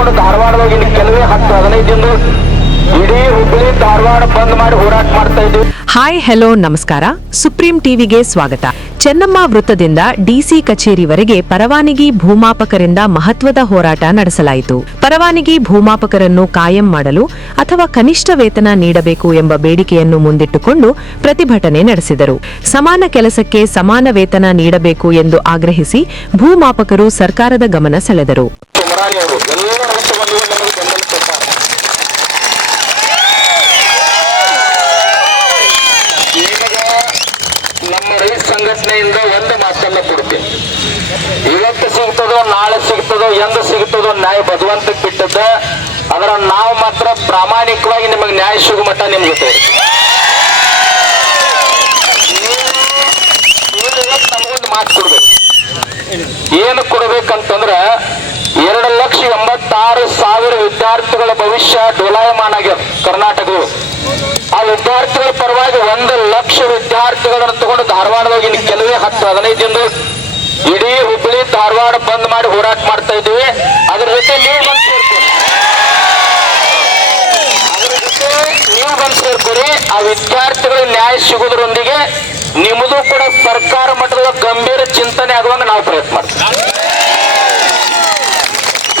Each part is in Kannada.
ತಗೊಂಡು ಧಾರವಾಡದಾಗ ಇನ್ನು ಕೆಲವೇ 10-15 ದಿನಗಳು ಇಡೀ ಹುಬ್ಬಳ್ಳಿ ಧಾರವಾಡ ಬಂದ್ ಮಾಡಿ ಹೋರಾಟ ಮಾಡ್ತಾ ಇದ್ದೀವಿ. ಹಾಯ್ ಹೆಲೋ ನಮಸ್ಕಾರ. ಸುಪ್ರೀಂ ಟಿವಿಗೆ ಸ್ವಾಗತ. ಚೆನ್ನಮ್ಮ ವೃತ್ತದಿಂದ ಡಿಸಿ ಕಚೇರಿವರೆಗೆ ಪರವಾನಗಿ ಭೂಮಾಪಕರಿಂದ ಮಹತ್ವದ ಹೋರಾಟ ನಡೆಸಲಾಯಿತು. ಪರವಾನಗಿ ಭೂಮಾಪಕರನ್ನು ಕಾಯಂ ಮಾಡಲು ಅಥವಾ ಕನಿಷ್ಠ ವೇತನ ನೀಡಬೇಕು ಎಂಬ ಬೇಡಿಕೆಯನ್ನು ಮುಂದಿಟ್ಟುಕೊಂಡು ಪ್ರತಿಭಟನೆ ನಡೆಸಿದರು. ಸಮಾನ ಕೆಲಸಕ್ಕೆ ಸಮಾನ ವೇತನ ನೀಡಬೇಕು ಎಂದು ಆಗ್ರಹಿಸಿ ಭೂಮಾಪಕರು ಸರ್ಕಾರದ ಗಮನ ಸೆಳೆದರು. ನಮ್ಮ ರೈತ ಸಂಘಟನೆಯಿಂದ ಒಂದು ಮಾತನ್ನ ಕೊಡ್ತೀನಿ. ಇವತ್ತು ಸಿಗ್ತದೋ ನಾಳೆ ಸಿಗ್ತದೋ ಎಂದು ಸಿಗ್ತದೋ ನ್ಯಾಯ ಭಗವಂತಕ್ಕೆ ಬಿಟ್ಟದ್ದ. ಅದರ ನಾವು ಮಾತ್ರ ಪ್ರಾಮಾಣಿಕವಾಗಿ ನಿಮಗೆ ನ್ಯಾಯ ಸಿಗೋ ಮಟ್ಟ ನಿಮ್ ಜೊತೆ ನಮಗೊಂದು ಮಾತು ಕೊಡ್ಬೇಕು. ಏನು ಕೊಡ್ಬೇಕಂತಂದ್ರ 2,86,000 ವಿದ್ಯಾರ್ಥಿಗಳ ಭವಿಷ್ಯ ಡೋಲಾಯಮಾನ ಆಗ್ಯಾವ ಕರ್ನಾಟಕವು. ಆ ವಿದ್ಯಾರ್ಥಿಗಳ ಪರವಾಗಿ 1,00,000 ವಿದ್ಯಾರ್ಥಿಗಳನ್ನು ತಗೊಂಡು ಧಾರವಾಡದಾಗ ಇನ್ನು ಕೆಲವೇ 10-15 ದಿನಗಳು ಇಡೀ ಹುಬ್ಬಳ್ಳಿ ಧಾರವಾಡ ಬಂದ್ ಮಾಡಿ ಹೋರಾಟ ಮಾಡ್ತಾ ಇದ್ದೀವಿ. ಅದ್ರ ಜೊತೆ ನೀವು ಬಂದು ಸೇರ್ಕೊರಿ. ಆ ವಿದ್ಯಾರ್ಥಿಗಳಿಗೆ ನ್ಯಾಯ ಸಿಗೋದ್ರೊಂದಿಗೆ ನಿಮ್ಮದು ಕೂಡ ಸರ್ಕಾರ ಮಟ್ಟದ ಗಂಭೀರ ಚಿಂತನೆ ಆಗುವಂಗ ನಾವು ಪ್ರಯತ್ನ ಮಾಡ್ತೀವಿ.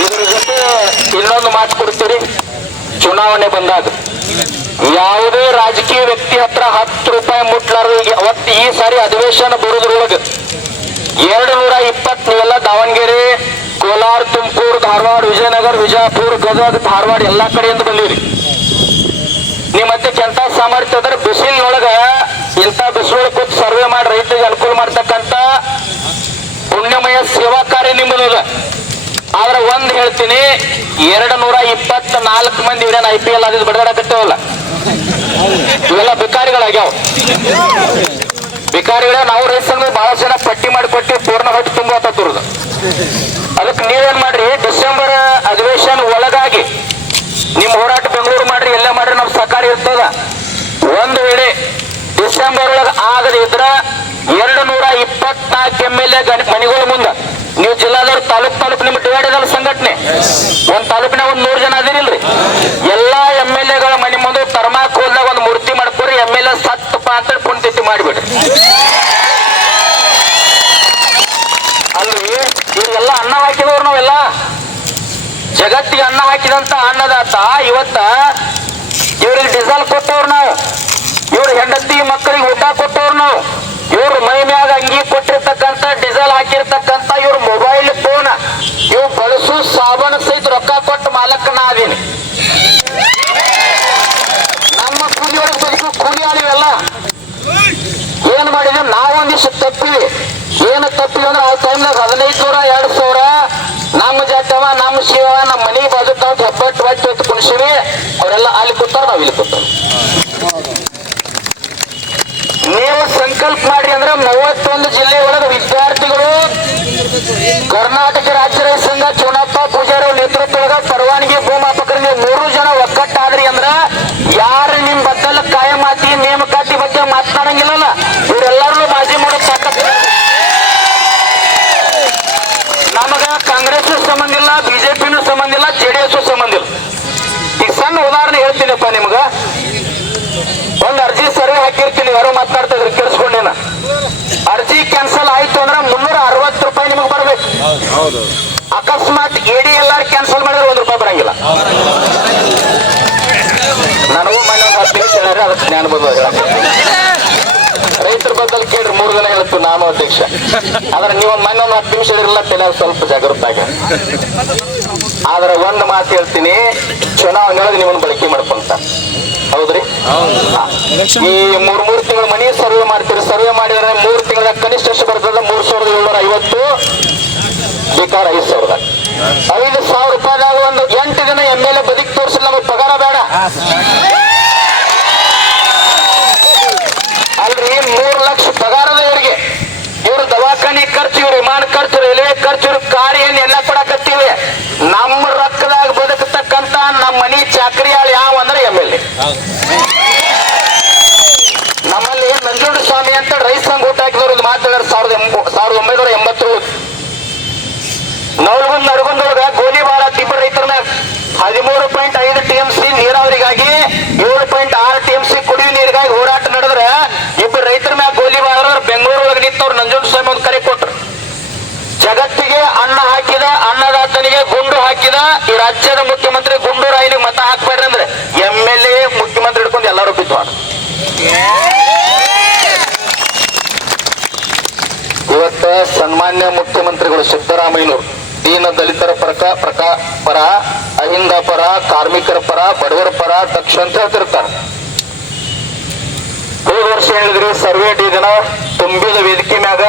ಇದ್ರ ಜೊತೆ ಇನ್ನೊಂದು ಮಾತು ಕೊಡ್ತೀರಿ. ಚುನಾವಣೆ ಬಂದಾಗ ಯಾವುದೇ ರಾಜಕೀಯ ವ್ಯಕ್ತಿ ಹತ್ರ 10 ರೂಪಾಯಿ ಮುಟ್ಲಾರ್ದು ಅವತ್ತು ಈ ಸಾರಿ ಅಧಿವೇಶನ ಬರೋದ್ರೊಳಗೆ 220 ನೀವೆಲ್ಲ ದಾವಣಗೆರೆ, ಕೋಲಾರ, ತುಮಕೂರು, ಧಾರವಾಡ, ವಿಜಯನಗರ, ವಿಜಯಪುರ, ಗದಗ, ಧಾರವಾಡ ಎಲ್ಲಾ ಕಡೆಯಿಂದ ಬಂದಿರಿ. ನಿಮ್ಮ ಮತ್ತೆ ಎಂತ ಸಾಮರ್ಥ್ಯ ಅದ್ರ ಬಿಸಿಲಿನೊಳಗ ಇಂಥ ಬಿಸಿಲೊಳಗೆ ಕೂತು ಸರ್ವೆ ಮಾಡಿ ರೈತರಿಗೆ ಅನುಕೂಲ ಮಾಡ್ತಕ್ಕಂಥ ಪುಣ್ಯಮಯ ಸೇವಾ ಕಾರ್ಯ ನಿಮ್ಮದ. ಆದ್ರೆ ಒಂದ್ ಹೇಳ್ತೀನಿ, 224 ಮಂದಿ ಇವ್ರೇನು IPL ಆದಿದ್ದು ಬಡದಾಡಕತ್ತೇವಲ್ಲ, ಇವೆಲ್ಲ ಭಿಕಾರಿಗಳಾಗ್ಯಾವ. ಭಿಕಾರಿಗಳೇ. ನಾವು ರೈತ ಸಂಘ ಬಹಳ ಜನ ಪಟ್ಟಿ ಮಾಡಿಕೊಟ್ಟು ಪೂರ್ಣ ಹೊಟ್ಟು ತುಂಬುವತ್ತುರದ. ಅದಕ್ಕೆ ನೀವೇನ್ ಮಾಡ್ರಿ, ಡಿಸೆಂಬರ್ ಅಧಿವೇಶನ ಒಳಗಾಗಿ ನಿಮ್ ಹೋರಾಟ ಬೆಂಗಳೂರು ಮಾಡ್ರಿ, ಎಲ್ಲ ಮಾಡ್ರಿ, ನಮ್ ಸಹಕಾರ ಇರ್ತದ. ಒಂದು ವೇಳೆ ಡಿಸೆಂಬರ್ ಒಳಗೆ ಆಗದಿದ್ರ 224 MLA ಮನೆಗಳ ಮುಂದ ನೀವು ಜಿಲ್ಲಾದವ್ರು ತಾಲೂಕು ನಿಮ್ ಡಿವೈಡ್ ಇದಲ್ಲ ಸಂಘಟನೆ. ಒಂದ್ ತಾಲೂಕಿನ 100 ಜನ ಅದಿರಿಲ್ರಿ. ಎಲ್ಲಾ MLAಗಳ ಮನೆ ಮುಂದೆ ತರ್ಮಾಕೋಲ್ದಾಗ ಒಂದು ಮೂರ್ತಿ ಮಾಡ್ಕೊರಿ. MLA ಸತ್ತಪ್ಪ ಅಂತ ಪುಣ್ಯತಿಥಿ ಮಾಡಿಬಿಡ್ರಿ. ಅಲ್ರಿ, ಇವ್ರಿಗೆಲ್ಲ ಅನ್ನ ಹಾಕಿದವ್ರು ನಾವೆಲ್ಲ. ಜಗತ್ತಿಗೆ ಅನ್ನ ಹಾಕಿದಂತ ಅನ್ನದಾತ ಇವತ್ತ ಇವ್ರಿಗೆ ಡೀಸೆಲ್ ಕೊಟ್ಟವ್ರು ನಾವು, ಇವ್ರ ಹೆಂಡತಿ ಮಕ್ಕಳಿಗೆ ಊಟ ಕೊಟ್ಟವ್ರು ನಾವು, ಇವ್ರ ಮೈ ಮ್ಯಾಗ ಅಂಗಿ ಕೊಟ್ಟಿರ್ತಕ್ಕಂಥ ಡೀಸೆಲ್ ಹಾಕಿರ್ತಕ್ಕಂಥ ಇವ್ರ ಮೊಬೈಲ್ ಫೋನ್ ಇವ್ ಬಳಸು ಸಾಬಾನು ಸಹಿತ ರೊಕ್ಕ ಕೊಟ್ಟು ಮಾಲಕ್ಕನ ಅದೀನಿ. ನಮ್ಮ ಕೂಲಿಯವ್ರಿಗೆ ಬದುಕು ಕೂಲಿ ಆದಿವೆಲ್ಲ. ಏನ್ ಮಾಡಿದ್ವಿ ನಾವೊಂದಿಷ್ಟು ತಪ್ಪಿವಿ. ಏನು ತಪ್ಪಿವಿ ಅಂದ್ರೆ ಆ ಟೈಮ್ನಾಗ 1500 2,000 ನಮ್ಮ ಜಾತವ, ನಮ್ಮ ಶಿವ, ನಮ್ಮ ಮನೆಗೆ ಬಾಜುತ್ತ ಹೆಬ್ಬಟ್ಟು ಬಟ್ಟೆ ಹೊತ್ತು ಕುಣಿಸಿವಿ. ಅವರೆಲ್ಲ ಅಲ್ಲಿ ಕೂತಾರ, ನಾವ್ ಇಲ್ಲಿ ಕೂತಾರ. ನೀವು ಸಂಕಲ್ಪ ಮಾಡಿ ಅಂದ್ರೆ 31 ಜಿಲ್ಲೆ ಒಳಗೆ ವಿದ್ಯಾರ್ಥಿಗಳು ಕರ್ನಾಟಕ ರಾಜ್ಯ ರೈತ ಸಂಘ ಚುನಪ್ಪ ಪೂಜಾರಿ ನೇತೃತ್ವದ ಪರವಾನಗಿ ಭೂಮಾಪಕರಿಗೆ 3 ಜನ ಒಕ್ಕಟ್ಟಾದ್ರಿ ಅಂದ್ರ ಯಾರು ನಿಮ್ ಬದ್ದಲ ಕಾಯಮಾತಿ ನೇಮಕಾತಿ ಬಗ್ಗೆ ಮಾತನಾಡಂಗಿಲ್ಲಲ್ಲ, ಇವರೆಲ್ಲರೂ ಬಾಜಿ ಮಾಡೋ ತಾಕತ್ತು. ನಮಗ ಕಾಂಗ್ರೆಸ್ ಸಂಬಂಧ ಇಲ್ಲ, ಬಿಜೆಪಿನೂ ಸಂಬಂಧ ಇಲ್ಲ, JDS ಸಂಬಂಧ ಇಲ್ಲ. ಈಗ ಸಣ್ಣ ಉದಾಹರಣೆ ಹೇಳ್ತೀನಪ್ಪ ನಿಮ್ಗ. ಒಂದು ಅರ್ಜಿ ಸರ್ವೆ ಹಾಕಿರ್ತೀನಿ, ಯಾರೋ ಮಾತನಾಡ್ತಾ ಇದ್ರಿ ಕೇಳಿಸ್ಕೊಂಡೇನ. ಅರ್ಜಿ ಕ್ಯಾನ್ಸಲ್ ಆಯ್ತು ಅಂದ್ರೆ 360 ರೂಪಾಯಿ ನಿಮಗೆ ಬರ್ಬೇಕು. ಅಕಸ್ಮಾತ್ ADLR ಕ್ಯಾನ್ಸಲ್ ಮಾಡಿದ್ರೆ 1 ರೂಪಾಯಿ ಬರಂಗಿಲ್ಲ. ನನಗೂ ಮನೆ 10 ನಿಮಿಷ ಹೇಳಿದ್ರೆ ಅದಕ್ಕೆ ಜ್ಞಾನ ಬಂದ. ರೈತರ ಬದಲು ಕೇಳ್ರಿ, 3 ದಿನ ಹೇಳ್ತು ನಾನು ಅಧ್ಯಕ್ಷ. ಆದ್ರೆ ನೀವು ಮನೆ 10 ನಿಮಿಷ ಹೇಳಿರಲ್ಲ, ತಲೆ ಸ್ವಲ್ಪ ಜಾಗೃತ ಆಗ. ಆದ್ರೆ ಒಂದು ಮಾತು ಹೇಳ್ತೀನಿ, ಚುನಾವಣೆ ಒಳಗೆ ನಿಮ್ಮನ್ನು ಬಳಕೆ ಮಾಡ್ಕೊಂತ. ಹೌದ್ರಿ? ಈ 3 ತಿಂಗಳ ಮನಿ ಸರ್ವೆ ಮಾಡ್ತೀರಿ. ಸರ್ವೆ ಮಾಡಿದ್ರೆ 3 ತಿಂಗಳ ಕನಿಷ್ಠ ಎಷ್ಟು ಬರ್ತದೆ? 3,750, ಬೇಕಾದ್ರೆ 5,000. 5,000 ರೂಪಾಯಿದಾಗ ಒಂದು 8 ದಿನ MLA ಬದುಕಿ ತೋರಿಸಿಲ್ಲ, ನಮಗೆ ಪಗಾರ ಬೇಡ ಅಲ್ರಿ. 3 ಲಕ್ಷ ಪಗಾರದ ಇವರಿಗೆ. ಇವ್ರ ದವಾಖಾನೆ ಖರ್ಚು, ಇವ್ರ ವಿಮಾನ ಖರ್ಚು, ರೈಲ್ವೆ ಖರ್ಚು, ಇವ್ರ ಕಾರ್ ಎಲ್ಲ ಕೊಡಕತ್ತೀವಿ. ನಮ್ಮ ರೊಕ್ಕದಾಗ ಬದುಕತಕ್ಕಂತ ನಮ್ಮ ಮನಿ ಚಾಕರಿ ಆಳು ಯಾವ ಅಂದ್ರೆ MLA. ನಮ್ಮಲ್ಲಿ ನಂಜುಂಡ ಸ್ವಾಮಿ ಅಂತ ರೈತ ಸಂಘ ಊಟ ಹಾಕಿದವರು ಒಂದು ಮಾತಾಡೋರು 1987 ನವಲಗುಂದ ನರಗುಂದೊಳಗ ಗೋಲಿಬಾರ 2 ರೈತರನ್ನ ಈ ರಾಜ್ಯದ ಮುಖ್ಯಮಂತ್ರಿ ಗುಂಡೂರಾಯನಿಗೆ ಮತ ಹಾಕ್ಬೇಡ್ರಿ ಅಂದ್ರೆ MLA ಮುಖ್ಯಮಂತ್ರಿ ಹಿಡ್ಕೊಂಡು ಎಲ್ಲರೂ ಬಿದ್ವಾಡ. ಇವತ್ತ ಸನ್ಮಾನ್ಯ ಮುಖ್ಯಮಂತ್ರಿಗಳು ಸಿದ್ದರಾಮಯ್ಯನವರು ದೀನ ದಲಿತರ ಪರ, ಅಹಿಂದ ಪರ, ಕಾರ್ಮಿಕರ ಪರ, ಬಡವರ ಪರ, ದಕ್ಷ ಅಂತ ಹೇಳ್ತಿರ್ತಾರೆ. ಹೋದ ವರ್ಷ ಹೇಳಿದ್ರಿ ಸರ್ವೆ ದಿನ ತುಂಬಿದ ವೇದಿಕೆ ಮ್ಯಾಗ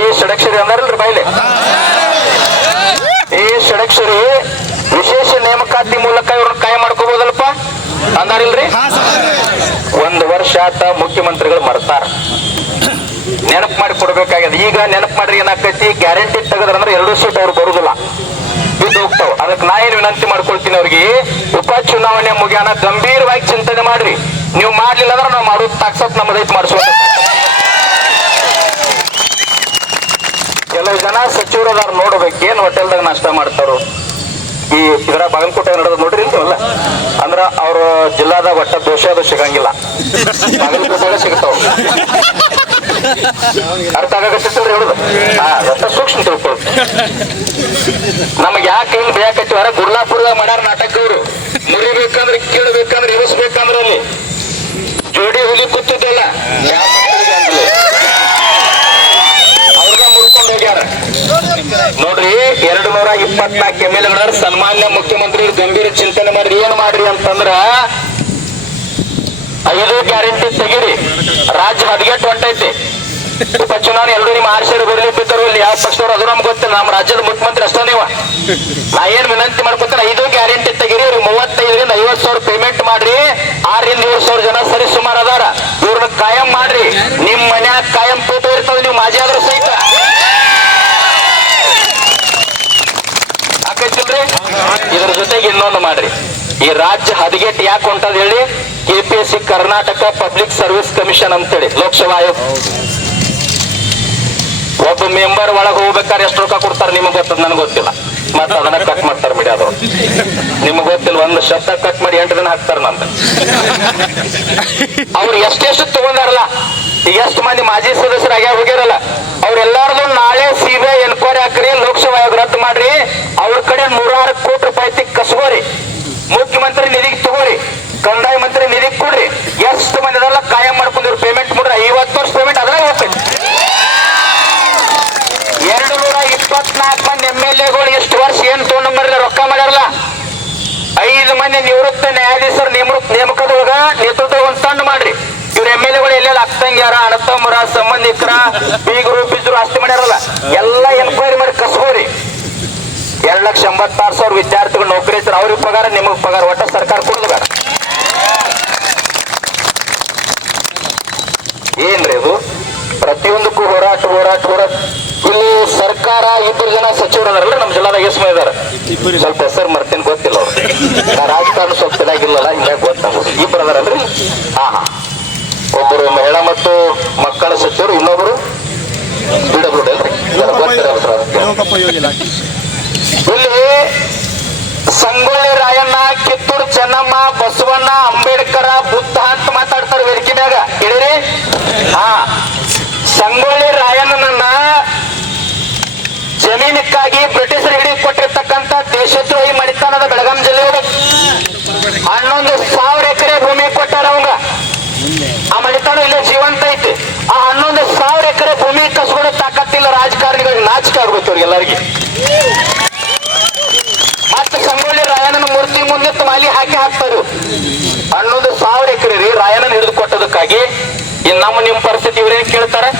ಈ ಷಡಕ್ಷರಿ ಅಂದಾರಲ್ರಿ ಬಾಯ್ಲೆ, ಈ ಷಡಕ್ಷರಿ ವಿಶೇಷ ನೇಮಕಾತಿ ಮೂಲಕ ಇವ್ರನ್ನ ಕಾಯ ಮಾಡ್ಕೋಬಹುದಲ್ಪ ಅಂದಾರಿಲ್ರಿ. ಒಂದು ವರ್ಷ ಆತ ಮುಖ್ಯಮಂತ್ರಿಗಳು ಮರ್ತಾರ, ನೆನಪು ಮಾಡಿ ಕೊಡ್ಬೇಕಾಗ್ಯದ. ಈಗ ನೆನಪು ಮಾಡ್ರಿ ಏನಾಕೈತಿ, ಗ್ಯಾರಂಟಿ ತೆಗದ್ರಂದ್ರೆ 2 ಸೀಟ್ ಅವ್ರು ಬರುದಿಲ್ಲ, ಬಿದ್ದು ಹೋಗ್ತಾವ. ಅದಕ್ಕೆ ನಾ ಏನ್ ವಿನಂತಿ ಮಾಡ್ಕೊಳ್ತೀನಿ ಅವ್ರಿಗೆ, ಉಪಚುನಾವಣೆ ಮುಗಿಯಾನ ಗಂಭೀರವಾಗಿ ಚಿಂತನೆ ಮಾಡ್ರಿ. ನೀವು ಮಾಡ್ಲಿಲ್ಲ ಅಂದ್ರೆ ನಾವು ಮಾಡೋದು ತಾಕ್ಸತ್ ನಮ್ಮದೈತ್ ಮಾಡಿಸ್ಬೋದು. ಕೆಲವು ಜನ ಸಚಿವರದಾರ ನೋಡ್ಬೇಕು, ಏನ್ ಹೋಟೆಲ್ದಾಗ ನಾಷ್ಟ ಮಾಡ್ತಾರೋ. ಈ ಇದರ ಬಾಗಲಕೋಟೆ ನಡೆದ ನೋಡ್ರಿ ಇಂತವಲ್ಲ, ಅಂದ್ರ ಅವ್ರ ಜಿಲ್ಲಾದಾಗ ಒಟ್ಟ ದೋಷ ಅದು ಸಿಗಂಗಿಲ್ಲ, ಬಾಗಲಕೋಟೆ ಸಿಗ್ತಾವ. ಅರ್ಥ ಆಗತ್ತಿಲ್ರಿ ಹೇಳುದು. ಒಟ್ಟ ಸೂಕ್ಷ್ಮ ತಿಳ್ಕೊಳ್. ನಮ್ಗೆ ಯಾಕೆ ಹಿಂಗ್ ಬೇಕತ್ತಿವಾರ, ಗುರ್ಲಾಪುರದಾಗ ಮಾಡ್ಯಾರ ನಾಟಕ. ಇವ್ರು ಮುರಿಬೇಕಂದ್ರೆ ಕೇಳಬೇಕಂದ್ರೆ ಇಳಿಸ್ಬೇಕಂದ್ರೆ ಅಲ್ಲಿ ಜೋಡಿ ಹುಲಿ ಕೂತಿದ್ದಲ್ಲ ಅವ್ರನ್ನ ಮುರ್ಕೊಂಡು ಹೋಗ್ಯಾರ ನೋಡ್ರಿ. 224 MLA ಸನ್ಮಾನ್ಯ ಮುಖ್ಯಮಂತ್ರಿ ಗಂಭೀರ ಚಿಂತನೆ ಮಾಡ್ರಿ. ಏನ್ ಮಾಡ್ರಿ ಅಂತಂದ್ರ 5 ಗ್ಯಾರಂಟಿ ತೆಗೀರಿ. ರಾಜ್ಯ ಹದಗೆಟ್ಟು ಹೊಂಟೈತಿ. ಉಪಚುನಾವಣೆ 2 ನಿಮ್ಮ ಆರ್ಶರು ಬರಲಿ ಬಿದ್ದರು, ಇಲ್ಲಿ ಯಾವ ಪಕ್ಷದವ್ರು ಅದು ನಮ್ಗೆ ಗೊತ್ತಿಲ್ಲ. ನಮ್ಮ ರಾಜ್ಯದ ಮುಖ್ಯಮಂತ್ರಿ ಅಷ್ಟೇ ನೀವು. ನಾ ಏನ್ ವಿನಂತಿ ಮಾಡ್ಕೊತೀನಿ, 5 ಗ್ಯಾರಂಟಿ ತೆಗೀರಿ. 35ರಿಂದ 50 ಸಾವಿರ ಪೇಮೆಂಟ್ ಮಾಡ್ರಿ. 6ರಿಂದ 7 ಸಾವಿರ ಜನ ಸರಿ ಸುಮಾರು ಅದಾರ, ಇವ್ರನ್ನ ಕಾಯಂ ಮಾಡ್ರಿ. ನಿಮ್ ಮನ್ಯಾಗ ಕಾಯಂ ಫೋಟೋ ಇರ್ತದೆ, ನೀವು ಮಾಜಿ ಆದ್ರೂ ಸಹಿತ ಆಕೈತಿಲ್ರಿ. ಇದ್ರ ಜೊತೆಗೆ ಇನ್ನೊಂದು ಮಾಡ್ರಿ. ಈ ರಾಜ್ಯ ಹದಗೆಟ್ಟು ಯಾಕೆ ಹೊಂಟದ ಹೇಳಿ, KPSC Karnataka public service commission ಅಂತೇಳಿ ಲೋಕಸಭಾ ಆಯೋಗ. ಒಬ್ಬ ಮೆಂಬರ್ ಒಳಗೆ ಹೋಗ್ಬೇಕಾದ್ರೆ ಎಷ್ಟು ರೊಕ್ಕ ಕೊಡ್ತಾರೆ ನಿಮಗ್ ಗೊತ್ತದ, ನನಗೆ ಗೊತ್ತಿಲ್ಲ. ಮತ್ತೆ ಅದನ್ನ ಕಟ್ ಮಾಡ್ತಾರೆ ಮೀಡಿಯಾದವ್ರು. ನಿಮಗ್ ಗೊತ್ತಿಲ್ಲ, ಒಂದು ಶಬ್ದ ಕಟ್ ಮಾಡಿ 8 ದಿನ ಹಾಕ್ತಾರ ನಂತ. ಅವ್ರು ಎಷ್ಟೆಷ್ಟು ತಗೊಂಡಾರಲ್ಲ, ಈಗ ಎಷ್ಟು ಮಂದಿ ಮಾಜಿ ಸದಸ್ಯರಾಗ್ಯ ಹೋಗ್ಯಾರಲ್ಲ, ಅವ್ರೆಲ್ಲಾರ್ದು ನಾಳೆ CBI ಎನ್ಕ್ವೈರಿ ಹಾಕ್ರಿ, ಲೋಕಸಭಾ ಆಯೋಗ ರದ್ದು ಮಾಡ್ರಿ. ಅವ್ರ ಕಡೆ 106 ಕೋಟಿ ರೂಪಾಯಿ ಕಸ್ಕೋರಿ, ಮುಖ್ಯಮಂತ್ರಿ ನಿಧಿಗೆ ತಗೋರಿ, ಕಂದಾಯ ಮಂತ್ರಿ ನಿಧಿಗೆ ಕೊಡ್ರಿ. ಎಷ್ಟು ಮಂದಿ ಅದೆಲ್ಲ ಕಾಯಂ ಮಾಡ್ಕೊಂಡಿವ್ರು ಪೇಮೆಂಟ್ ಮಾಡ್ರಿ. 50 ವರ್ಷ ಪೇಮೆಂಟ್ ಅದ್ರಾಗ ಹೋಗ್ತೈತಿ. 224 ಮಂದಿ MLAಗಳು ಎಷ್ಟು ವರ್ಷ ಏನ್ ತೊಗೊಂಡ್ಬರ್ಲಿ ರೊಕ್ಕ ಮಾಡ್ಯಾರಲ್ಲ. 5 ಮಂದಿ ನಿವೃತ್ತ ನ್ಯಾಯಾಧೀಶರ ನೇಮಕದೊಳಗ ನೇತೃತ್ವ ಒಂದು ತಂಡ ಮಾಡ್ರಿ. ಇವ್ರ MLAಗಳು ಎಲ್ಲೆಲ್ಲ ಅಕ್ಕಂಗ್ಯಾರ, ಅಣ್ಣತಮ್ಮರ, ಸಂಬಂಧಿಕರ, ಬೀಗರು ಬಿಜರು ಆಸ್ತಿ ಮಾಡ್ಯಾರಲ್ಲ, ಎಲ್ಲ ಎನ್ಕ್ವೈರಿ ಮಾಡಿ ಕಸ್ಕೋರಿ. 2,86,000 ವಿದ್ಯಾರ್ಥಿಗಳು ನೌಕರಿ ಇರ್ತಾರೆ, ಅವ್ರಿಗೆ ಪಗಾರ, ನಿಮಗ್ ಪಗಾರ, ಒಟ್ಟ ಸರ್ಕಾರ ಕೊಡೋದು ಬೇಡ. ಏನ್ರಿ ಇದು? ಪ್ರತಿಯೊಂದಕ್ಕೂ ಹೋರಾಟ. ಇಲ್ಲಿ ಸರ್ಕಾರ 2 ಜನ ಸಚಿವರು ಅದಾರಲ್ಲ ನಮ್ಮ ಜಿಲ್ಲಾದಾಗ, ಎಷ್ಟು ಮಂದಿ ಇದಾರೆ ಸ್ವಲ್ಪ ಹೆಸರು ಮರ್ತೀನಿ, ಗೊತ್ತಿಲ್ಲ ಅವ್ರು. ರಾಜಕಾರಣ ಸ್ವಲ್ಪ ಚೆನ್ನಾಗಿಲ್ಲಲ್ಲ, ಹಿಂಗಾಗಿ ಗೊತ್ತಾಗ 2 ಅದಾರಲ್ರಿ. ಒಬ್ಬರು ಮಹಿಳಾ ಮತ್ತು ಮಕ್ಕಳ ಸಚಿವರು, ಇನ್ನೊಬ್ಬರು PWD ಅಲ್ರಿ, ಗೊತ್ತಿರಲ್ಲ. ಇಲ್ಲಿ ಸಂಗೊಳ್ಳಿ ರಾಯಣ್ಣ, ಕಿತ್ತೂರು ಚೆನ್ನಮ್ಮ, ಬಸವಣ್ಣ, ಅಂಬೇಡ್ಕರ, ಬುದ್ಧ ಅಂತ ಮಾತಾಡ್ತಾರೆ ವೇದಿಕೆ ಮ್ಯಾಗ, ಕೇಳಿರಿ. ಸಂಗೊಳ್ಳಿ ರಾಯಣ್ಣನನ್ನ ಜಮೀನಕ್ಕಾಗಿ ಬ್ರಿಟಿಷರು ಹಿಡಿದು ಕೊಟ್ಟಿರ್ತಕ್ಕಂಥ ದೇಶದ್ರೋಹಿ ಮಣಿತಾನದ ಬೆಳಗಾಂ ಜಿಲ್ಲೆಯೊಳಗೆ 11,000 ಎಕರೆ ಭೂಮಿ ಕೊಟ್ಟಾರ ಅವಂಗ. ಆ ಮಣಿತಾನ ಇಲ್ಲೇ ಜೀವಂತ ಐತಿ. ಆ 11,000 ಎಕರೆ ಭೂಮಿ ಕಸ್ಕೊಳ್ಳೋ ತಾಕತ್ತಿಲ್ಲ ರಾಜಕಾರಣಿಗಳಿಗೆ, ನಾಚಿಕೆ ಆಗ್ಬೇಕು ಅವ್ರಿಗೆ ಎಲ್ಲರಿಗೆ. ಮತ್ತೆ ಸಂಗೊಳ್ಳಿ ರಾಯಣ್ಣನ ಮೂರ್ತಿ ಮುಂದೆ ಮಾಲಿ ಹಾಕ್ತಾರೆ. 11,000 ಎಕರೆ ರೀ ರಾಯಣ್ಣನ ಹಿಡಿದು ಕೊಟ್ಟದಕ್ಕಾಗಿ. ಇನ್ನು ನಿಮ್ಮ ಪರಿಸ್ಥಿತಿ ಇವ್ರೇನ್ ಕೇಳ್ತಾರೆ?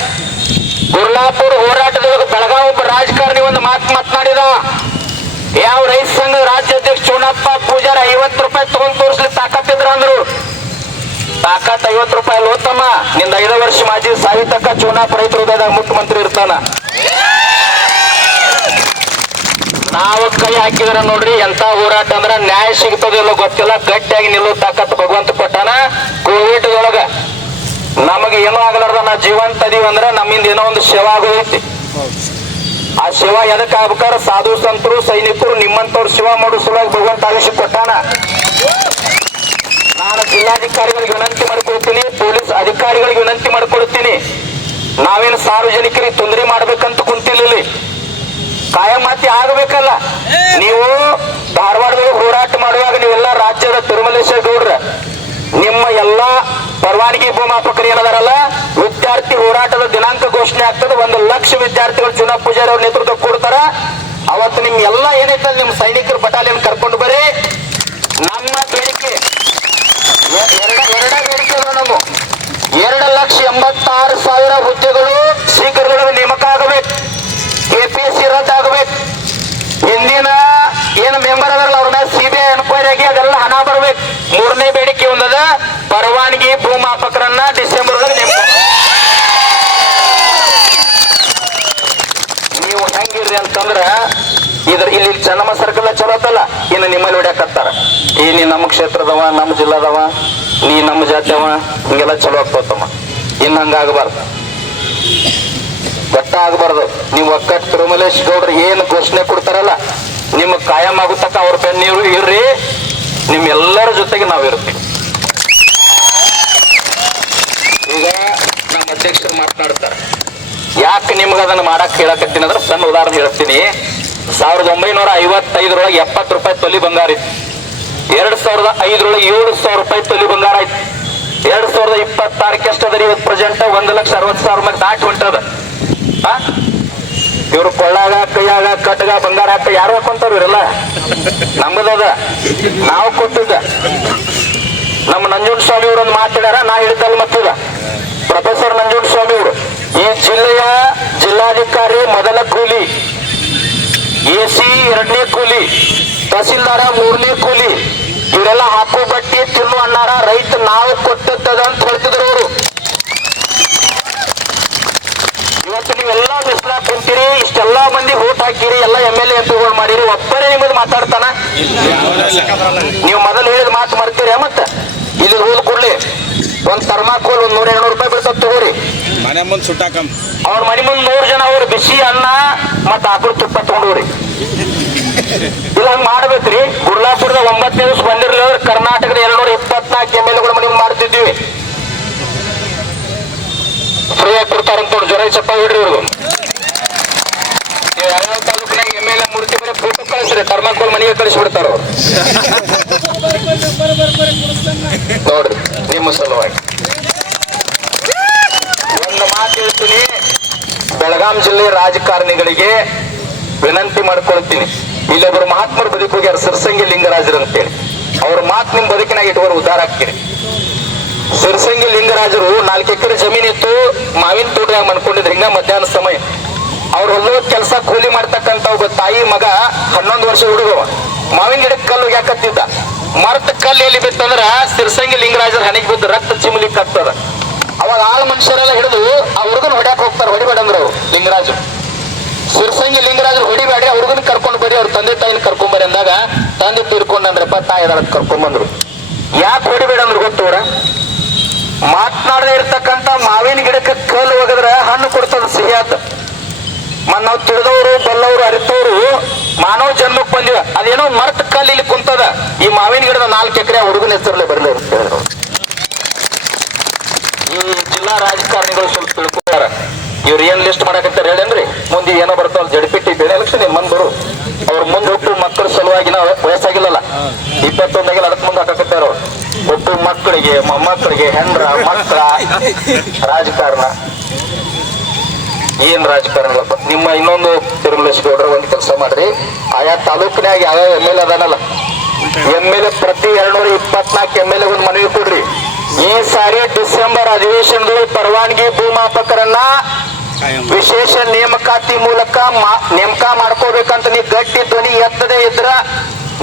ಗುರ್ಲಾಪುರ ಹೋರಾಟದೊಳಗೆ ಬೆಳಗಾವಿ ಒಬ್ಬ ರಾಜಕಾರಣಿ ಒಂದು ಮಾತನಾಡಿದ. ಯಾವ ರೈತ ಸಂಘ ರಾಜ್ಯಾಧ್ಯಕ್ಷ ಚೋಣಪ್ಪ ಪೂಜಾರಿ 50 ರೂಪಾಯಿ ತಗೊಂಡ್ ತೋರಿಸ್ಲಿ ತಾಕತ್ತಿದ್ರ ಅಂದ್ರು. ತಾಕತ್ 50 ರೂಪಾಯಿ ಲೋತಮ್ಮ, ನಿಂದ 5 ವರ್ಷ ಮಾಜಿ ಸಾವಿತಕ್ಕ ಚೋಣಪ್ಪ ರೈತರ ಹೃದಯದಾಗ ಮುಖ್ಯಮಂತ್ರಿ ಇರ್ತಾನ. ನಾವು ಕೈ ಹಾಕಿದ್ರ ನೋಡ್ರಿ ಎಂತ ಹೋರಾಟ ಅಂದ್ರ ನ್ಯಾಯ ಸಿಗ್ತದಿಲ್ಲೋ ಗೊತ್ತಿಲ್ಲ, ಗಟ್ಟಿಯಾಗಿ ನಿಲ್ಲೋ ತಾಕತ್ ಭಗವಂತ ಕೊಟ್ಟಾನ. ಕೋವಿಡ್ ಒಳಗ ನಮಗೆ ಏನೋ ಆಗಲಾರ್ದ ನಾ ಜೀವಂತ ಅದೀವಿ ಅಂದ್ರ ನಮ್ಮಿಂದ ಏನೋ ಒಂದು ಸೇವಾ ಆಗೋದೈತಿ. ಆ ಸೇವಾ ಎದಕ್ಕೆ ಆಗ್ಬೇಕಾರ? ಸಾಧು ಸಂತರು, ಸೈನಿಕರು, ನಿಮ್ಮಂತವ್ರು ಸೇವಾ ಮಾಡೋ ಸಲುವಾಗಿ ಭಗವಂತ ಆಯುಷ್ಯ ಕೊಟ್ಟಾನ. ನಾನು ಜಿಲ್ಲಾಧಿಕಾರಿಗಳಿಗೆ ವಿನಂತಿ ಮಾಡ್ಕೊಳ್ತೀನಿ, ಪೊಲೀಸ್ ಅಧಿಕಾರಿಗಳಿಗೆ ವಿನಂತಿ ಮಾಡ್ಕೊಳ್ತೀನಿ, ನಾವೇನು ಸಾರ್ವಜನಿಕರಿಗೆ ತೊಂದರೆ ಮಾಡ್ಬೇಕಂತ ಕುಂತಿಲ್ಲ. ಕಾಯಂ ಮಾತಿ ಆಗಬೇಕಲ್ಲ. ನೀವು ಧಾರವಾಡದಲ್ಲಿ ಹೋರಾಟ ಮಾಡುವಾಗ ನೀವೆಲ್ಲ ರಾಜ್ಯದ ತಿರುಮಲೇಶ್ವರ ಗೌಡ್ರ ನಿಮ್ಮ ಎಲ್ಲಾ ಪರವಾನಗಿ ಭೂಮಾಪಕರು ಏನದಾರಲ್ಲ ವಿದ್ಯಾರ್ಥಿ ಹೋರಾಟದ ದಿನಾಂಕ ಘೋಷಣೆ ಆಗ್ತದೆ. 1,00,000 ವಿದ್ಯಾರ್ಥಿಗಳು ಚುನಾವ್ ಪೂಜಾರಿ ಅವ್ರ ನೇತೃತ್ವ ಕೊಡ್ತಾರ. ಅವತ್ತು ನಿಮ್ ಎಲ್ಲ ಏನೈತೆ ನಿಮ್ ಸೈನಿಕರ ಬಟಾಲಿಯನ್ ಕರ್ಕೊಂಡು ಬರ್ರಿ. ನಮ್ಮ ಬೇಡಿಕೆ ಎರಡ ಬೇಡಿಕೆ ನಮ್ಮ 2,86,000 ಹುದ್ದೆಗಳು ಶೀಘ್ರದೊಳಗೆ ನೇಮಕ ಆಗಬೇಕು. KPSC ರದ್ದಾಗಬೇಕು. ಹಿಂದಿನ ಏನು ಮೆಂಬರ್ ಅದಲ್ಲ ಅವ್ರ ಮೇಲೆ CBI ಎನ್ಕ್ವೈರಿ ಆಗಿ ಅದೆಲ್ಲ ಹಣ ಬರ್ಬೇಕು. 3ನೇ ಬೇಡಿಕೆ ಒಂದದ ಪರವಾನಗಿ ಭೂಮಾಪಕರನ್ನ ಡಿಸೆಂಬರ್ ಒಳಗೆ ನೇಮಕ. ನೀವು ಹೆಂಗಿರ್ರಿ ಅಂತಂದ್ರ ಇಲ್ಲಿ ಚೆನ್ನಮ್ಮ ಸರ್ಕಲ್ ಚಲೋ ಆತಲ್ಲ, ಇನ್ನು ನಿಮ್ಮಲ್ಲಿ ಹೊಡ್ಯಾಕತ್ತಾರ. ನೀ ನಮ್ಮ ಕ್ಷೇತ್ರದವ, ನಮ್ಮ ಜಿಲ್ಲಾದವ, ನೀ ನಮ್ಮ ಜಾತಿಯವ, ಹಿಂಗೆಲ್ಲ ಚಲೋ ಆಗ್ತವತ್ತಮ್ಮ. ಇನ್ನು ಹಂಗಾಗಬಾರ್ದು, ಬೆಟ್ಟ ಆಗಬಾರ್ದು. ನೀವು ಒಕ್ಕಟ್ಟು ತಿರುಮಲೇಶ್ ಗೌಡ್ರು ಏನು ಘೋಷಣೆ ಕೊಡ್ತಾರಲ್ಲ ನಿಮ್ಮ ಕಾಯಂ ಆಗುತ್ತಕ್ಕ ಅವ್ರ ಬೆನ್ನ ನೀವು ಇರ್ರಿ. ನಿಮ್ಮೆಲ್ಲರ ಜೊತೆಗೆ ನಾವು ಇರ್ತೀವಿ. ಈಗ ನಮ್ಮ ಅಧ್ಯಕ್ಷರು ಮಾತನಾಡ್ತಾರೆ. ಯಾಕೆ ನಿಮ್ಗೆ ಅದನ್ನ ಮಾಡಕ್ ಹೇಳಕತ್ತೀನಿ ಅಂದ್ರೆ ಸಣ್ಣ ಉದಾಹರಣೆ ಹೇಳ್ತೀನಿ. 1955 70 ರೂಪಾಯಿ ತೊಲಿ ಬಂಗಾರ ಇತ್ತು. 2005 7,000 ರೂಪಾಯಿ ತೊಲಿ ಬಂಗಾರ ಆಯ್ತು. 2026 ಎಷ್ಟದ ಇವತ್ತು ಪ್ರೆಸೆಂಟ್ 1,60,000 ಮೇಲೆ ದಾಟಿ ಹೊಂಟದ. ಇವ್ರು ಕೊಳ್ಳಾಗ ಕೈಯಾಗ ಕಟ್ಗ ಬಂಗಾರ ಹಾಕ ಯಾರು ಹಾಕೊಂತಾರ ಇವರೆಲ್ಲ ನಮ್ಮದದ, ನಾವು ಕೊಟ್ಟಿದ್ದ. ನಮ್ಮ ನಂಜುಂಡಸ್ವಾಮಿ ಅವರು ಒಂದು ಮಾತಾಡ್ಯಾರ, ನಾ ಹಿಡಿದಲ್ಲ ಮತ್ತಿದ ಪ್ರೊಫೆಸರ್ ನಂಜುಂಡಸ್ವಾಮಿ ಅವರು. ಈ ಜಿಲ್ಲೆಯ ಜಿಲ್ಲಾಧಿಕಾರಿ ಮೊದಲ ಕೂಲಿ, AC 2ನೇ ಕೂಲಿ, ತಹಸೀಲ್ದಾರ 3ನೇ ಕೂಲಿ, ಇವರೆಲ್ಲ ಹಾಕೋ ಬಟ್ಟಿ ತಿನ್ನು ಅಣ್ಣಾರ ರೈತ ನಾವು ಕೊಟ್ಟದ ಅಂತ ಹೇಳ್ತಿದ್ರು ಅವರು. ಇವತ್ತು ನೀವೆಲ್ಲ ಬಿಸ್ಲಾಗ ಕುಂತೀರಿ, ಇಷ್ಟೆಲ್ಲಾ ಮಂದಿ ಓಟ್ ಹಾಕಿರಿ, ಎಲ್ಲ MLA MP ಮಾಡಿರಿ, ಒಬ್ಬರೇ ನಿಮ್ಮದು ಮಾತಾಡ್ತಾನ? ನೀವು ಮೊದಲು ಹೇಳಿದ ಮಾತು ಮಾಡ್ತೀರಿ. ಮತ್ತೆ ಇಲ್ಲಿ ಹೋದ್ ಕೂಡ್ಲಿ ಒಂದ್ ಥರ್ಮಾಕೋಲ್ 100-200 ರೂಪಾಯಿ ಬೀಳ್ತದ ತಗೋರಿ. ಮನೆ ಮುಂದೆ ಸುಟ್ಟಾಕಂ ಅವ್ರ ಮನೆ ಮುಂದೆ 100 ಜನ ಅವ್ರು ಬಿಸಿ ಅನ್ನ ಮತ್ತ ಆಕಳ ತುಪ್ಪ ತಗೊಂಡವ್ರಿ. ಇಲ್ಲ ಹಂಗ ಮಾಡ್ಬೇಕ್ರಿ. ಗುರ್ಲಾಪುರದ 9 ದಿವಸ ಬಂದಿರ್ಲಿ ಕರ್ನಾಟಕದ 224 MLA ಮನೆ ಮಾಡ್ತಿದ್ವಿ. ಫ್ರೀಯಾಗಿ ಕೊಡ್ತಾರಂತ ಜ್ವರ ಚಪ್ಪ ಬಿಡ್ರಿ ಇವ್ರು. ನೀವು ಯಾವ ತಾಲೂಕಿನಾಗ MLA ಮೂರ್ತಿ ಬರೀ ಫೋಟೋ ಕಳಿಸ್ರಿ, ಥರ್ಮಾಕೋಲ್ ಮನೆಗೆ ಕಳಿಸ್ಬಿಡ್ತಾರ ಅವ್ರು. ನೋಡ್ರಿ ನಿಮ್ಮ ಸಲುವಾಗಿ ಒಂದು ಮಾತು ಹೇಳ್ತೀನಿ. ಬೆಳಗಾಂ ಜಿಲ್ಲೆ ರಾಜಕಾರಣಿಗಳಿಗೆ ವಿನಂತಿ ಮಾಡ್ಕೊಳ್ತೀನಿ. ಇಲ್ಲೊಬ್ರು ಮಹಾತ್ಮರ ಬದುಕು ಹೋಗ್ಯಾರ, ಸಿರ್ಸಂಗಿ ಲಿಂಗರಾಜರು ಅಂತೇಳಿ. ಅವ್ರ ಮಾತು ನಿಮ್ ಬದುಕಿನಾಗ ಇಟ್ಟವರು ಉದ್ದಾರ ಆಗ್ತೀರಿ. ಸಿರ್ಸಂಗಿ ಲಿಂಗರಾಜರು 4 ಎಕರೆ ಜಮೀನಿತ್ತು, ಮಾವಿನ ತೋಟದಾಗ ಮನ್ಕೊಂಡಿದ್ರು. ಹಿಂಗ ಮಧ್ಯಾಹ್ನ ಸಮಯ ಅವ್ರು ಹೊಲದ ಕೆಲಸ ಕೂಲಿ ಮಾಡ್ತಕ್ಕಂತ ಒಬ್ಬ ತಾಯಿ ಮಗ 11 ವರ್ಷ ಹುಡುಗವ ಮಾವಿನ ಗಿಡಕ್ಕೆ ಕಲ್ಲು ಯಾಕತ್ತಿದ್ದ. ಮರ್ತ ಕಲ್ಲು ಎಲ್ಲಿ ಬಿತ್ತಂದ್ರ ಸಿರ್ಸಂಗಿ ಲಿಂಗರಾಜರ ಹನಿಗೆ ಬಿದ್ದು ರಕ್ತ ಚಿಮ್ಲಿಕ್ಕೆ ಆಗ್ತದ. ಅವಾಗ ಆಳ್ ಮನುಷ್ಯರೆಲ್ಲ ಹಿಡಿದು ಆ ಹುಡುಗನ ಹೊಡ್ಯಾಕ್ ಹೋಗ್ತಾರ. ಹೊಡಿಬೇಡ ಅಂದ್ರ ಅವ್ರು ಲಿಂಗರಾಜು. ಸಿರ್ಸಂಗಿ ಲಿಂಗರಾಜರು ಹೊಡಿಬೇಡಿ, ಆ ಹುಡುಗನ ಕರ್ಕೊಂಡು ಬರೀ, ಅವ್ರ ತಂದೆ ತಾಯಿನ ಕರ್ಕೊಂಡ್ ಬರಿ ಅಂದಾಗ ತಂದೆ ತೀರ್ಕೊಂಡ್ರಪ್ಪ, ತಾಯಿ ಕರ್ಕೊಂಡ್ ಬಂದ್ರು. ಯಾಕೆ ಹೊಡಿಬೇಡ ಅಂದ್ರು ಗೊತ್ತವ್ರ? ಮಾತನಾಡದೆ ಇರ್ತಕ್ಕಂಥ ಮಾವಿನ ಗಿಡಕ್ಕೆ ಕಲ್ಲು ಒಗದ್ರ ಹಣ್ಣು ಕೊಡ್ತದ, ಸಿಹಿಯಾತ. ನಾವು ತಿಳಿದವರು ಬಲ್ಲವರು ಅರಿತವರು ಮಾನವ ಜನ್ಮಕ್ಕೆ ಬಂದಿವ. ಅದೇನೋ ಮರ್ತ ಕಲ್ಲು ಇಲ್ಲಿ ಕುಂತದ. ಈ ಮಾವಿನ ಗಿಡದ 4 ಎಕರೆ ಹುಡುಗನ ಹೆಸರಲ್ಲೇ ಬರಲಿ ಅಂತ ಹೇಳಿದ್ರು. ಈ ಜಿಲ್ಲಾ ರಾಜಕಾರಣಿಗಳು ಸ್ವಲ್ಪ ತಿಳ್ಕೊತಾರ. ಇವ್ರು ಏನ್ ಲಿಸ್ಟ್ ಮಾಡಕತ್ತಾರ ಹೇಳೇನ್ರಿ? ಮುಂದೆ ಏನೋ ಬರ್ತಾವ ಜಡ್ಪಿಟ್ಟಿ ಬೆಳೆ ಎಲೆಕ್ಷನ್ ಏನ್ ಬಂದ್ ಬರು. ಅವ್ರ ಮುಂದೆ ಹುಟ್ಟು ಮಕ್ಕಳ ಸಲುವಾಗಿ ನಾವು ವಯಸ್ಸಾಗಿಲ್ಲಲ್ಲ, 21 ಅದಕ್ಕೆ ಮುಂದೆ ಹಾಕಕತ್ತಾರ. ಅವ್ರು ಹುಟ್ಟು ಮಕ್ಕಳಿಗೆ, ಮೊಮ್ಮಕ್ಕಳಿಗೆ, ಹೆಂಡ್ರ ಮಕ್ಕಳ ರಾಜಕಾರಣ. ಏನ್ ರಾಜಕಾರಣಗಳಪ್ಪ ನಿಮ್ಮ? ಇನ್ನೊಂದು ತಿರುಮಲೇಶ್ ಗೌಡ್ರ ಒಂದ್ ಕೆಲಸ ಮಾಡ್ರಿ. ಆಯಾ ತಾಲೂಕಿನಾಗ ಯಾವ್ಯಾವ MLA ಅದಾನಲ್ಲ, MLA ಪ್ರತಿ 224 MLA ಒಂದು ಮನವಿ ಕೊಡ್ರಿ. ಈ ಸಾರಿ ಡಿಸೆಂಬರ್ ಅಧಿವೇಶನದಲ್ಲಿ ಪರವಾನಗಿ ಭೂಮಾಪಕರನ್ನ ವಿಶೇಷ ನೇಮಕಾತಿ ಮೂಲಕ ನೇಮಕ ಮಾಡ್ಕೋಬೇಕಂತ ನೀ ಗಟ್ಟಿ ಧ್ವನಿ ಎತ್ತದೇ ಇದ್ರ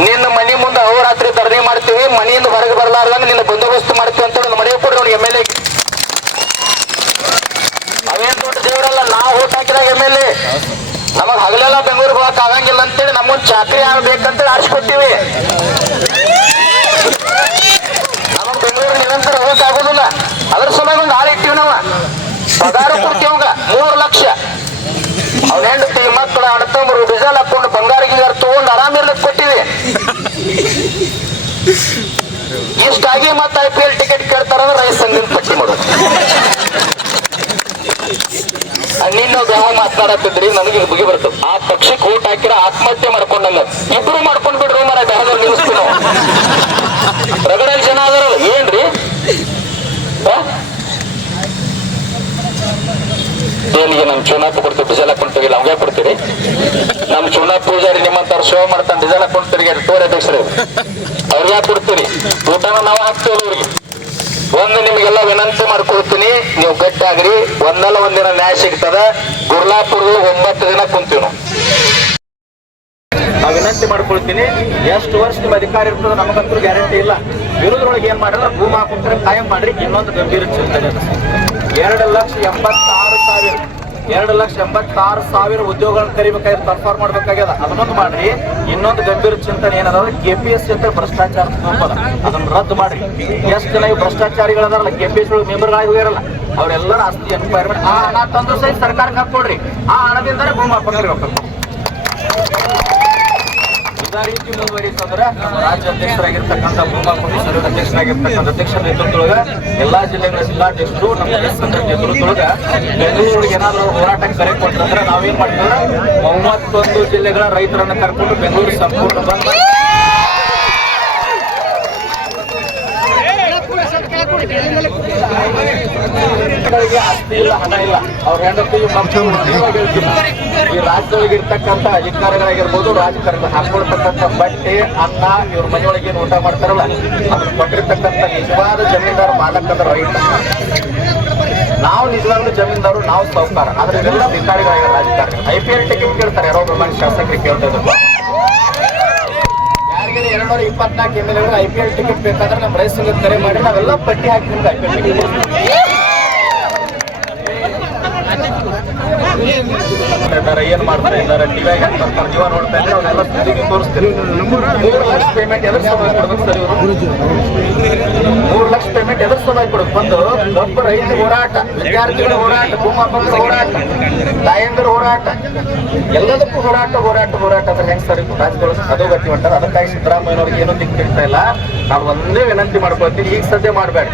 ನಿನ್ನ ಮನಿ ಮುಂದೆ ಅಹೋರಾತ್ರಿ ಧರಣಿ ಮಾಡ್ತೀವಿ, ಮನೆಯಿಂದ ಹೊರಗೆ ಬರಲಾರ್ದಂಗ ನಿನ್ನ ಬಂದೋಬಸ್ತ್ ಮಾಡ್ತೀವಿ ಅಂತ ಒಂದು ಮನವಿ ಕೊಡ್ರಿ ಅವ್ನು MLA. ಅವೇನ್ ದೊಡ್ಡ ದೇವರಲ್ಲ, ನಾವು ಓಟ್ ಹಾಕಿದಾಗ MLA. ನಮಗ್ ಹಗಲೆಲ್ಲ ಬೆಂಗಳೂರಿಗೆ ಹೋಗಕ್ ಆಗಂಗಿಲ್ಲ ಅಂತೇಳಿ ನಮ್ಮೊಂದು ಚಾಕರಿ ಆಗ್ಬೇಕಂತೇಳಿ ಆರಿಸ್ಕೊಟ್ಟಿವಿ. ನಮಗ್ ಬೆಂಗಳೂರು ನಿರಂತರ ಹೋಗಕ್ ಆಗೋದಿಲ್ಲ. ಅದ್ರ ಸಲುವಾಗಿ ಒಂದು ಆಳು ಇಟ್ಟಿವಿ. ನಾವು ಪಗಾರ ಕೊಡ್ತೀವಿ ಅವಾಗ 3 ಲಕ್ಷ. ಅವ್ನ ಹೆಂಡತಿ ಮಕ್ಕಳ ಅಣ್ಣತಮ್ಮರು ಡೀಸೆಲ್ ಹಾಕೊಂಡು ಬಂಗಾರಿಗೆ ತಗೊಂಡು ಆರಾಮಿರ್ಲಿಕ್ಕೆ ಕೊಟ್ಟಿವಿ. ಇಷ್ಟಾಗಿ ಮತ್ತೆ IPL ಟಿಕೆಟ್ ಕೇಳ್ತಾರ ರೈಸ್ ಸಂಘದ ಪಟ್ಟಿ ಮಾಡೋದು. ನಿನ್ನ ಯಾವ ಮಾತನಾಡತ್ತಿದ್ರಿ ನನಗೆ ಬುಗಿ ಬರ್ತದೆ. ಆ ಪಕ್ಷಕ್ಕೆ ಓಟ್ ಹಾಕಿರ ಆತ್ಮಹತ್ಯೆ ಮಾಡ್ಕೊಂಡಂಗ ಇಬ್ರು ಮಾಡ್ಕೊಂಡ್ ಬಿಡ್ರಿ ಮರ. ಡಾಲರ್ ನಿಲ್ಲಿಸ್ತೀವಿ ನಾವು. ರಗಡಲ್ಲಿ ಜನ ಅದಾರಲ್ಲ ಏನ್ರಿ ಏನಿಗೆ ನಮ್ ಚುನಾಪ ಕೊಡ್ತೀವಿ ಡಿಸೆಲ್ ಹಾಕೊಂಡು ತೆಗಿಲ್ಲ ಅವಂಗೆ ಕೊಡ್ತೀರಿ. ನಮ್ ಚುನಾ ಪೂಜಾರಿ ನಿಮ್ಮಂತವ್ರು ಶೋ ಮಾಡ್ತಾನೆ ಡಿಸೆಲ್ ಹಾಕೊಂಡು ತೆರಿಗೆ ಟೂರ್ ಅಧ್ಯಕ್ಷರು ಅವ್ರಿಗೆ ಯಾಕೆ ಕೊಡ್ತೀರಿ? ಊಟನ ನಾವು ಹಾಕ್ತೀವಿ ಅವ್ರಿಗೆ. ಒಂದು ನಿಮ್ಗೆಲ್ಲ ವಿನಂತಿ ಮಾಡ್ಕೊಳ್ತೀನಿ, ನೀವು ಗಟ್ಟಿ ಆಗ್ರಿ. ಒಂದಲ್ಲ ಒಂದಿನ ನ್ಯಾಯ ಸಿಗ್ತದ. ಗುರ್ಲಾಪುರದಲ್ಲಿ 9 ದಿನ ಕುಂತೀವಿ ನಾವು ವಿನಂತಿ ಮಾಡ್ಕೊಳ್ತೀನಿ. ಎಷ್ಟು ವರ್ಷ ನಿಮ್ಮ ಅಧಿಕಾರ ಇರ್ತದೆ ನಮಗಂತೂ ಗ್ಯಾರಂಟಿ ಇಲ್ಲ. ವಿರೋಧದೊಳಗೆ ಏನ್ ಮಾಡಿದ್ರೆ ಭೂಮಿ ಹಾಕೊಂಡ್ರೆ ಕಾಯಂ ಮಾಡ್ರಿ. ಇನ್ನೊಂದು ಗಂಭೀರ ಚಿಂತನೆ 2,86,000 ಉದ್ಯೋಗಗಳನ್ನ ಕರಿಬೇಕಾದ್ರೆ ಕನ್ಫರ್ಮ್ ಮಾಡ್ಬೇಕಾಗ್ಯದ. ಅದನ್ನೊಂದು ಮಾಡ್ರಿ. ಇನ್ನೊಂದು ಗಂಭೀರ ಚಿಂತನೆ ಏನಂದ್ರೆ KPSC ಅಂತ ಭ್ರಷ್ಟಾಚಾರ ತುಂಬೋದ, ಅದನ್ನ ರದ್ದು ಮಾಡ್ರಿ. ಎಷ್ಟು ಜನ ಇವು ಭ್ರಷ್ಟಾಚಾರಿಗಳದಾರಲ್ಲ KPSC ಮೆಂಬರ್ಗಳಾಗಿ ಹೋಗಿರಲ್ಲ ಅವರೆಲ್ಲರ ಆಸ್ತಿ ಎನ್ಕ್ವೈರಿ ಮಾಡಿ ಆ ಹಣ ತಂದು ಸಹಿತ ಸರ್ಕಾರಕ್ಕೆ ಹಾಕೊಡ್ರಿ. ಆ ಹಣದಿಂದಲೇ ಭೂಮಿ ಹಾಕೊಂಡಿರ್ಬೇಕು. ಇದೇ ರೀತಿ ಮುಂದುವರಿಸಂದ್ರೆ ನಮ್ಮ ರಾಜ್ಯ ಅಧ್ಯಕ್ಷರಾಗಿರ್ತಕ್ಕಂಥ ಭೂಮಾ ಪೊಲೀಸರು ಅಧ್ಯಕ್ಷರಾಗಿರ್ತಕ್ಕಂಥ ಅಧ್ಯಕ್ಷರ ನೇತೃತ್ವದೊಳಗ ಎಲ್ಲಾ ಜಿಲ್ಲೆಗಳ ಜಿಲ್ಲಾಧ್ಯಕ್ಷರು ನಮ್ಮ ಸಂಘದ ನೇತೃತ್ವದೊಳಗ ಬೆಂಗಳೂರಿಗೆ ಏನಾದ್ರು ಹೋರಾಟಕ್ಕೆ ಕರೆ ಕೊಟ್ಟಂದ್ರೆ ನಾವೇನ್ ಮಾಡ್ತೀವಿ, 31 ಜಿಲ್ಲೆಗಳ ರೈತರನ್ನ ಕರ್ಕೊಂಡು ಬೆಂಗಳೂರು ಸಂಪೂರ್ಣ ಬಂದ್ ಮಾಡಿ ಆಸ್ತಿ ಇಲ್ಲ, ಹಣ ಇಲ್ಲ, ಅವ್ರ ಹೆಂಡತಿ ಈ ರಾಜ್ಯದೊಳಗೆ ಇರ್ತಕ್ಕಂಥ ಅಧಿಕಾರಿಗಳಾಗಿರ್ಬೋದು, ರಾಜಕಾರಣ ಹಾಕೊಳ್ತಕ್ಕಂಥ ಬಟ್ಟೆ, ಅನ್ನ, ಇವ್ರ ಮನೆಯೊಳಗೆ ಏನು ಊಟ ಮಾಡ್ತಾರಲ್ಲ ಅದನ್ನ ಕೊಟ್ಟಿರ್ತಕ್ಕಂಥ ನಿಜವಾದ ಜಮೀನ್ದಾರ ಮಾಲಕದ ರೈತ. ನಾವು ನಿಜವಾಗ್ಲೂ ಜಮೀನ್ದಾರು, ನಾವು ಸಾಹುಕಾರ. ಆದ್ರೆ ಇದೆಲ್ಲ ಅಧಿಕಾರಿಗಳಾಗ ರಾಜಕಾರಣ IPL ಟಿಕೆಟ್ ಕೇಳ್ತಾರೆ. ಯಾರೋ ಪ್ರಮಾಣ ಶಾಸಕರಿಗೆ ಕೇಳ್ತಾ ಇದ್ರು 224 MLA IPL ಟಿಕೆಟ್ ಬೇಕಾದ್ರೆ ನಮ್ಮ ರೈತ ಸಂಘದ ಕರೆ ಮಾಡಿ ನಾವೆಲ್ಲ ಪಟ್ಟಿ ಹಾಕಿ ನಿಮ್ಗೆ IPL ಟಿಕೆಟ್ ಏನ್ ಮಾಡ್ತಾ ಇದ್ದಾರೆ, ಟಿವಿ ಬರ್ತಾರೆ, ನೀವ ನೋಡ್ತಾ ಇದ್ರೆ ಅವನ್ನೆಲ್ಲ ಸುದ್ದಿಗೆ ತೋರಿಸ್ತೀರಿ. 3 ಲಕ್ಷ ಪೇಮೆಂಟ್ ಎದ್ರ ಸಲುವಾಗಿ ಕೊಡ್ಬೇಕು ಸರ್ ಇವರು? 3 ಲಕ್ಷ ಪೇಮೆಂಟ್ ಎದ್ರ ಸಲುವಾಗಿ ಕೊಡ್ಬೇಕು? ಬಂದು ದೊಡ್ಡ ರೈತ ಹೋರಾಟ, ವಿದ್ಯಾರ್ಥಿಗಳ ಹೋರಾಟ, ಭೂಮಾಪಕರ ಹೋರಾಟ, ತಾಯಂದ್ರ ಹೋರಾಟ, ಎಲ್ಲದಕ್ಕೂ ಹೋರಾಟ ಅಂದ್ರೆ ಹೆಂಗ್ ಸರ್ ರಾಜ್ಯಗಳು ಅದು ಗಟ್ಟಿ ಹೊಂಟಾರ. ಅದಕ್ಕಾಗಿ ಸಿದ್ದರಾಮಯ್ಯನವ್ರಿಗೆ ಏನೂ ದಿಕ್ಕಿರ್ತಾ ಇಲ್ಲ. ನಾವು ಒಂದೇ ವಿನಂತಿ ಮಾಡ್ಕೊಳ್ತೀವಿ, ಈಗ ಸದ್ಯ ಮಾಡಬೇಡ.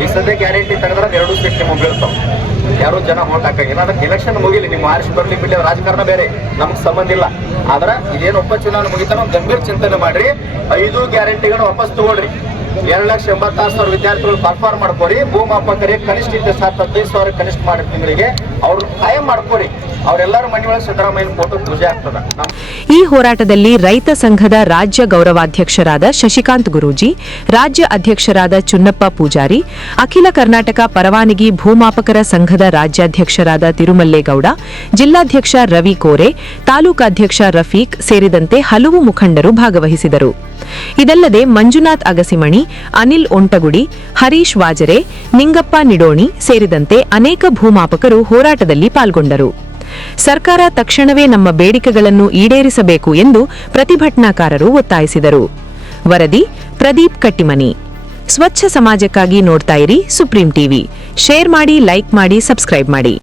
ಈಗ ಸದ್ಯ ಗ್ಯಾರಂಟಿ ತೆಗೆದ್ರೆ 2 ಸೀಟ್ ನಿಮಗೆ ಬೀಳ್ತಾವ. ಯಾರು ಜನ ವೋಟ್ ಹಾಕಂಗಿಲ್ಲ. ಅದಕ್ಕೆ ಎಲೆಕ್ಷನ್ ಮುಗಿಲಿ, ನಿಮ್ಮ ಆರಿಸಿ ಬರ್ಲಿ ಬಿಡ್ಲಿ, ರಾಜಕಾರಣ ಬೇರೆ, ನಮಗ್ ಸಂಬಂಧ ಇಲ್ಲ. ಆದ್ರೆ ಇದೇನು ಉಪಚುನಾವಣೆ ಮುಗಿತಾನ ಒಂದು ಗಂಭೀರ ಚಿಂತನೆ ಮಾಡ್ರಿ. 5 ಗ್ಯಾರಂಟಿಗಳನ್ನ ವಾಪಸ್ ತಗೊಳ್ರಿ. 2,86,000 ವಿದ್ಯಾರ್ಥಿಗಳು ಕನ್ಫರ್ಮ್ ಮಾಡ್ಕೊರಿ. ಭೂಮಾಪಕರಿಗೆ ಕನಿಷ್ಠ 15,000 ಕನಿಷ್ಠ ಮಾಡಿ ತಿಂಗಳಿಗೆ ಅವ್ರು ಕಾಯಂ ಮಾಡ್ಕೊರಿ. ಅವರೆಲ್ಲರ ಮನೆ ಒಳಗೆ ಸಿದ್ದರಾಮಯ್ಯನ ಫೋಟೋ ಪೂಜೆ ಆಗ್ತದ. ಈ ಹೋರಾಟದಲ್ಲಿ ರೈತ ಸಂಘದ ರಾಜ್ಯ ಗೌರವಾಧ್ಯಕ್ಷರಾದ ಶಶಿಕಾಂತ್ ಗುರೂಜಿ, ರಾಜ್ಯ ಅಧ್ಯಕ್ಷರಾದ ಚುನ್ನಪ್ಪ ಪೂಜಾರಿ, ಅಖಿಲ ಕರ್ನಾಟಕ ಪರವಾನಗಿ ಭೂಮಾಪಕರ ಸಂಘದ ರಾಜ್ಯಾಧ್ಯಕ್ಷರಾದ ತಿರುಮಲ್ಲೇಗೌಡ, ಜಿಲ್ಲಾಧ್ಯಕ್ಷ ರವಿ ಕೋರೆ, ತಾಲೂಕಾಧ್ಯಕ್ಷ ರಫೀಕ್ ಸೇರಿದಂತೆ ಹಲವು ಮುಖಂಡರು ಭಾಗವಹಿಸಿದರು. ಇದಲ್ಲದೆ ಮಂಜುನಾಥ್ ಅಗಸಿಮಣಿ, ಅನಿಲ್ ಒಂಟಗುಡಿ, ಹರೀಶ್ ವಾಜರೆ, ನಿಂಗಪ್ಪ ನಿಡೋಣಿ ಸೇರಿದಂತೆ ಅನೇಕ ಭೂಮಾಪಕರು ಹೋರಾಟದಲ್ಲಿ ಪಾಲ್ಗೊಂಡರು. ಸರ್ಕಾರ ತಕ್ಷಣವೇ ನಮ್ಮ ಬೇಡಿಕೆಗಳನ್ನು ಈಡೇರಿಸಬೇಕು ಎಂದು ಪ್ರತಿಭಟನಾಕಾರರು ಒತ್ತಾಯಿಸಿದರು. ವರದಿ ಪ್ರದೀಪ್ ಕಟ್ಟಿಮನಿ. ಸ್ವಚ್ಛ ಸಮಾಜಕ್ಕಾಗಿ ನೋಡ್ತಾ ಇರಿ ಸುಪ್ರೀಂ ಟಿವಿ. ಶೇರ್ ಮಾಡಿ, ಲೈಕ್ ಮಾಡಿ, ಸಬ್ಸ್ಕ್ರೈಬ್ ಮಾಡಿ.